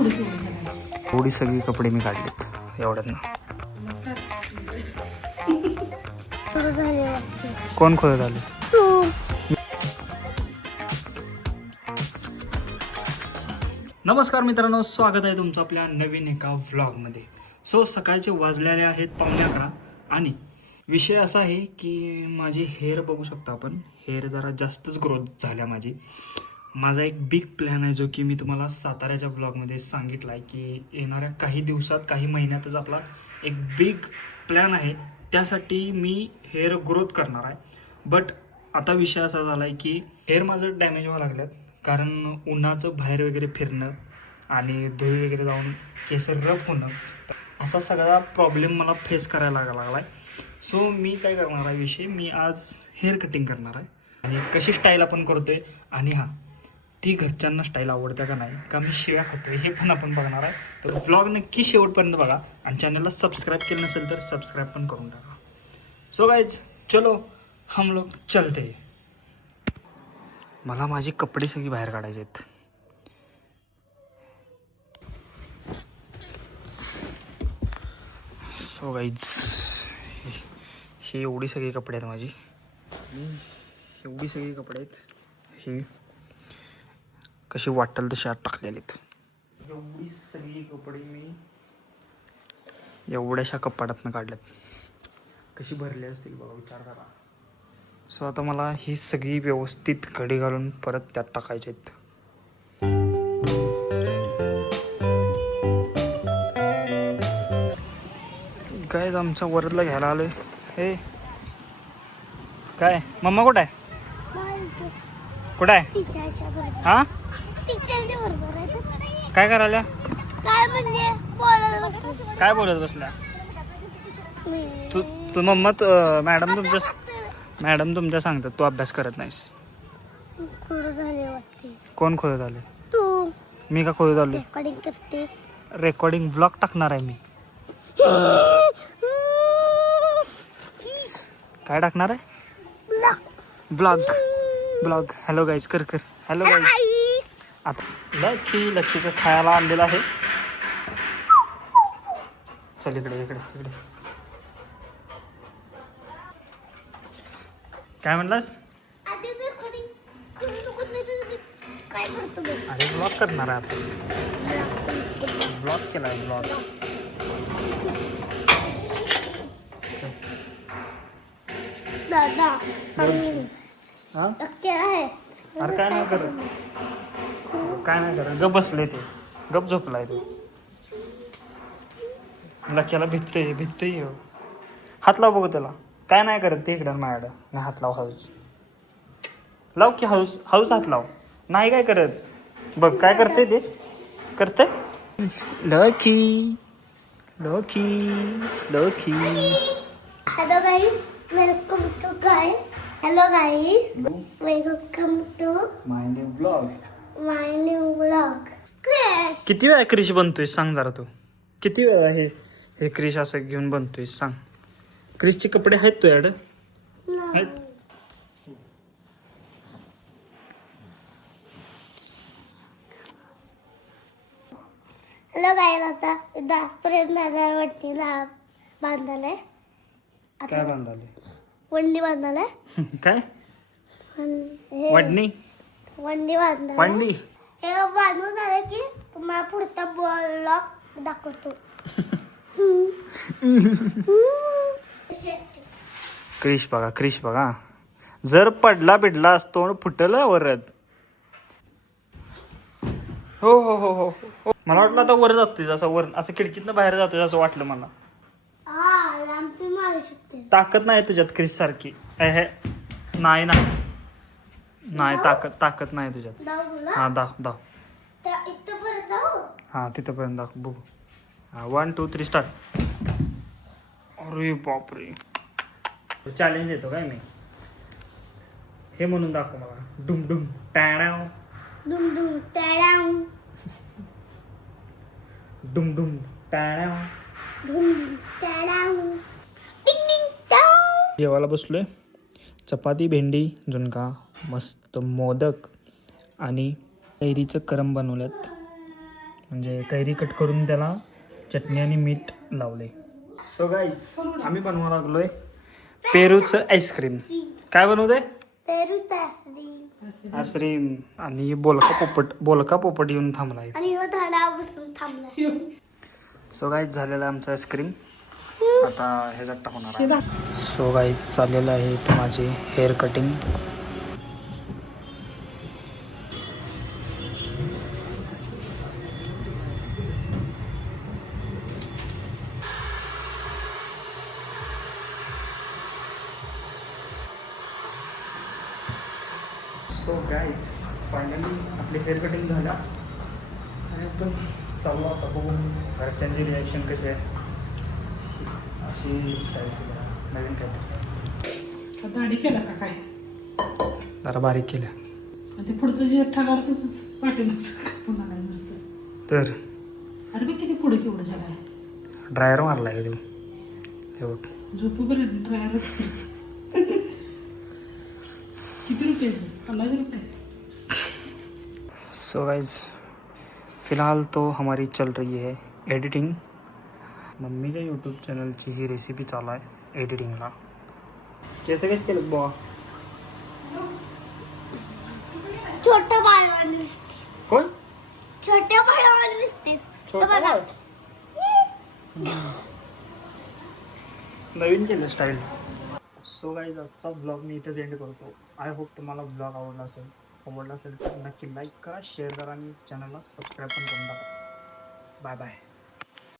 थोडी सगळी कपडे मी काढलेत एवढ्यात ना. कोण खोलत आले? नमस्कार मित्रांनो, स्वागत आहे तुमचं आपल्या नवीन एका व्लॉगमध्ये. सकाळचे वाजलेले आहेत 11:15 आणि विषय असा आहे की माझी हेअर बघू शकता आपण. हेअर जरा जास्तच ग्रोथ झाल्या माझा एक बिग प्लॅन आहे जो की मी तुम्हाला साताऱ्याच्या ब्लॉगमध्ये सांगितला आहे की येणाऱ्या काही दिवसात काही महिन्यातच आपला एक बिग प्लॅन आहे. त्यासाठी मी हेअर ग्रोथ करणार आहे. बट आता विषय असा झाला आहे की हेअर माझं डॅमेज व्हायला लागल्यात, कारण उन्हाचं बाहेर वगैरे फिरणं आणि धुळी वगैरे जाऊन केस रफ होणं, असा सगळा प्रॉब्लेम मला फेस करायला लागला आहे. मी काय करणार आहे विषय, मी आज हेअर कटिंग करणार आहे आणि कशी स्टाईल आपण करतोय आणि हां ती घरच्यांना स्टाईल आवडते का नाही, का मी शिव्या खातोय हे पण आपण बघणार आहे. तर व्लॉग नक्की शेवटपर्यंत बघा आणि चॅनलला सबस्क्राईब केलं नसेल तर सबस्क्राईब पण करून टाका. गाइज चलो हम लोग चलते. मला माझी कपडे सगळी बाहेर काढायचे आहेत. गाइज ही एवढी सगळी कपडे आहेत माझी, एवढी सगळी कपडे आहेत. ही कशी वाटेल तशी आत टाकलेली आहेत. एवढी सगळी कपडे मी एवढ्याशा कपाटातनं काढल्यात. कशी भरली असतील बघा, विचार करा. आता मला ही सगळी व्यवस्थित घडी घालून परत त्यात टाकायचे आहेत. काय आमच्या वरदला घ्यायला आलोय. हे काय मम्मा कुठं आहे? कुठं आहे? हा काय करायला? काय बोलत बसल्या तू मम्मा? मॅडम तुमच्या सांगतात तू अभ्यास करत नाहीस. कोण खोलत आले? तू. मी का खोलत आलो? रेकॉर्डिंग करते. रेकॉर्डिंग व्लॉग टाकणार आहे मी. काय टाकणार आहे? ब्लॉग. हॅलो गाईज कर हॅलो गाईज. आता लक्ष्मीचं खायला आणलेलं आहे. चल इकडे. काय म्हणलास? अरे ब्लॉग करणार आहे आपण. ब्लॉग केला ब्लॉग. दादा हा आहे. अरे काय नाही करत गप बसले ते, गप झोपलाय तो. लक्याला भिजतय. हात लाव बघू त्याला. काय नाही करत ते. इकडं माझ्याकडं हात लाव. हाऊस लाव की हाऊस हात लाव. नाही काय करत बघ. काय करते ते करते. Lucky. Hello guys, welcome to my new blog. किती वेळा क्रिश बनतोय सांग जरा तू? किती वेळा हे क्रिश असं घेऊन बनतोय सांग? क्रिशचे कपडे आहेत तुझ्याकडं? आहेत. हॅलो गाईज, आता प्रेम दादावरती बांधायलाय. काय बांधाले? वंडी बांधायलाय. काय वडणी बांधायला. हे बांधून आलं की तुम्हाला पुढचा ब्लॉग दाखवतो. क्रिश बघा जर पडला बिडला तोंड फुटल वरद. हो. मला वाटलं आता वर जातोय, जसं वर असं खिडकीतनं बाहेर जातोय असं वाटलं मला. मारू शकते. ताकद नाही तुझ्यात क्रिश सारखी. नाही ताकद नाही तुझ्यात. हा दाव. हा तिथपर्यंत दाख बघू. हा 1 2 3 स्टार्ट. अरे बापरे. चॅलेंज देतो काय मी. हे म्हणून दाखव मला. डुम टाळाव. डुम टाळाव. डुम टाळाव. जेवायला बसलोय. चपाती, भेंडी, झुणका, मस्त मोदक आणि कैरीचं करम बनवल्यात. म्हणजे कैरी कट करून त्याला चटणी आणि मीठ लावले. सो गाईज आम्ही बनवायला लागलोय पेरूचं आईस्क्रीम. काय बनवते? पेरूचा आईस्क्रीम. आईस्क्रीम. आणि बोलका पोपट येऊन थांबलाय. आणि ह्यो झाडा बसून थांबला. सो गाईज झालेलं आहे आमचं आईस्क्रीम. आता ह्याच्यात टाकणार आहे. सो गाईज चाललेलं आहे इथे माझे hair cutting. So guys finally आपली हेअर कटिंग झाल्या आणि आपण चाललो आता बघू घरच्यांची रिॲक्शन कशी आहे. अशी स्टाईल नवीन काय दाढी केला सकाळी जरा बारीक केल्या ते पुढचं जे ठगार तसंच पाठीमागचं पुन्हा काय नसतं. तर अरे मी किती पुढे केवढं झालं आहे. ड्रायर मारला आहे हे बघ. झोपूपर्यंत ड्रायरच किती रुपये? 50 रुपये. सो गाइज फ़िलहाल तो हमारी चल रही है एडिटिंग. मम्मीच्या यूट्यूब चॅनलची ही रेसिपी चालू आहे एडिटिंगला. कैसे कैसे केलं बुवा? छोटं बाळवान कोण? छोट्या बाळवान दिसतेस. छोटा नवीन केलं स्टाईल. सो गाईज आजचा ब्लॉग मी इथेच एंड करतो. आय होप तुम्हाला ब्लॉग आवडला असेल तर नक्की लाईक करा, शेअर करा आणि चॅनलला सबस्क्राईब पण करून टाका. Bye bye.